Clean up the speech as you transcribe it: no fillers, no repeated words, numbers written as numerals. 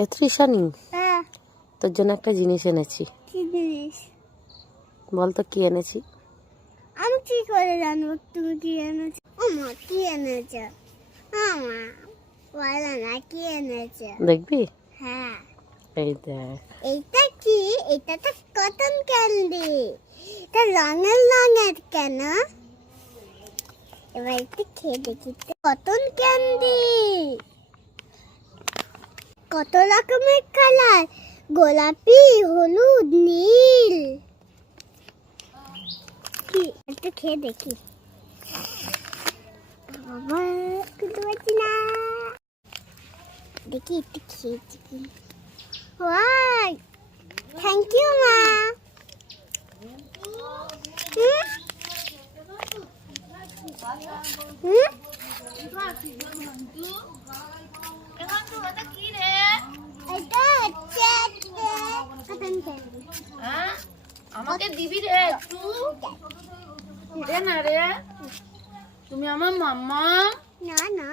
ঈশানী, হ্যাঁ, তোর জন্য একটা জিনিস এনেছি। কি জিনিস? বল তো কি এনেছি। আমি কি করে জানবো তুমি কি এনেছো? ওমা, কি এনেছো? আমা বলো না কি এনেছো? দেখবি? হ্যাঁ, এই দেখ। এইটা কি? এটা তো কটন ক্যান্ডি। এটা রঙের রঙের কেন? এবার একটু খেয়ে দেখি তো। কটন ক্যান্ডি কত রকমের কালার, গোলাপি, হলুদ, নীল। কি একটু খেয়ে দেখি। বাবা, খুলতে পারছি না। দেখি একটু খেয়েছি কি। ওয়াই, থ্যাংক ইউ মা। হুম? হুম? এটা হচ্ছে কটন ক্যান্ডি। হ্যাঁ, আমাকে দিবি রে একটু, দে না রে, তুমি আমার মাম্মা। না না